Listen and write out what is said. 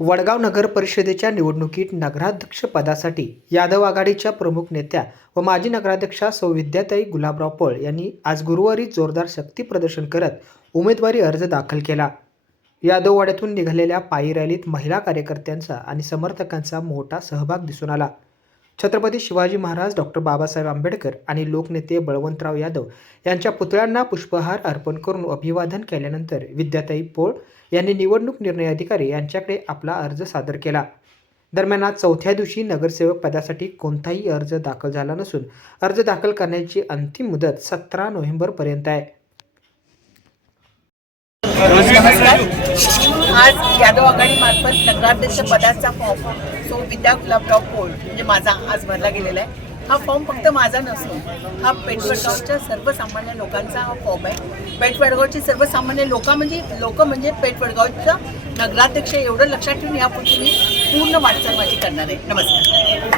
वडगाव नगर परिषदेच्या निवडणुकीत नगराध्यक्षपदासाठी यादव आघाडीच्या प्रमुख नेत्या व माजी नगराध्यक्षा सौ विद्याताई गुलाबराव पळ यांनी आज गुरुवारी जोरदार शक्ती प्रदर्शन करत उमेदवारी अर्ज दाखल केला. यादववाड्यातून निघालेल्या पायी रॅलीत महिला कार्यकर्त्यांचा आणि समर्थकांचा मोठा सहभाग दिसून आला. छत्रपती शिवाजी महाराज डॉक्टर बाबासाहेब आंबेडकर आणि लोकनेते बळवंतराव यादव यांच्या पुतळ्यांना पुष्पहार अर्पण करून अभिवादन केल्यानंतर विद्याताई पोळ यांनी निवडणूक निर्णय अधिकारी यांच्याकडे आपला अर्ज सादर केला. दरम्यान आज चौथ्या दिवशी नगरसेवक पदासाठी कोणताही अर्ज दाखल झाला नसून अर्ज दाखल करण्याची अंतिम मुदत सतरा नोव्हेंबरपर्यंत आहे. आज यादव आघाडीमार्फत नगराध्यक्ष पदाचा फॉर्म सो विद्या गुलाबराव पोळ म्हणजे माझा आज भरला गेलेला आहे. हा फॉर्म फक्त माझा नसून हा पेठवडगावच्या सर्वसामान्य लोकांचा हा फॉर्म आहे. पेठवडगावची सर्वसामान्य लोक म्हणजे लोक म्हणजे पेठवडगावचं नगराध्यक्ष. एवढं लक्षात ठेवून यापुढे मी पूर्ण वाटचाल माझी करणार आहे. नमस्कार.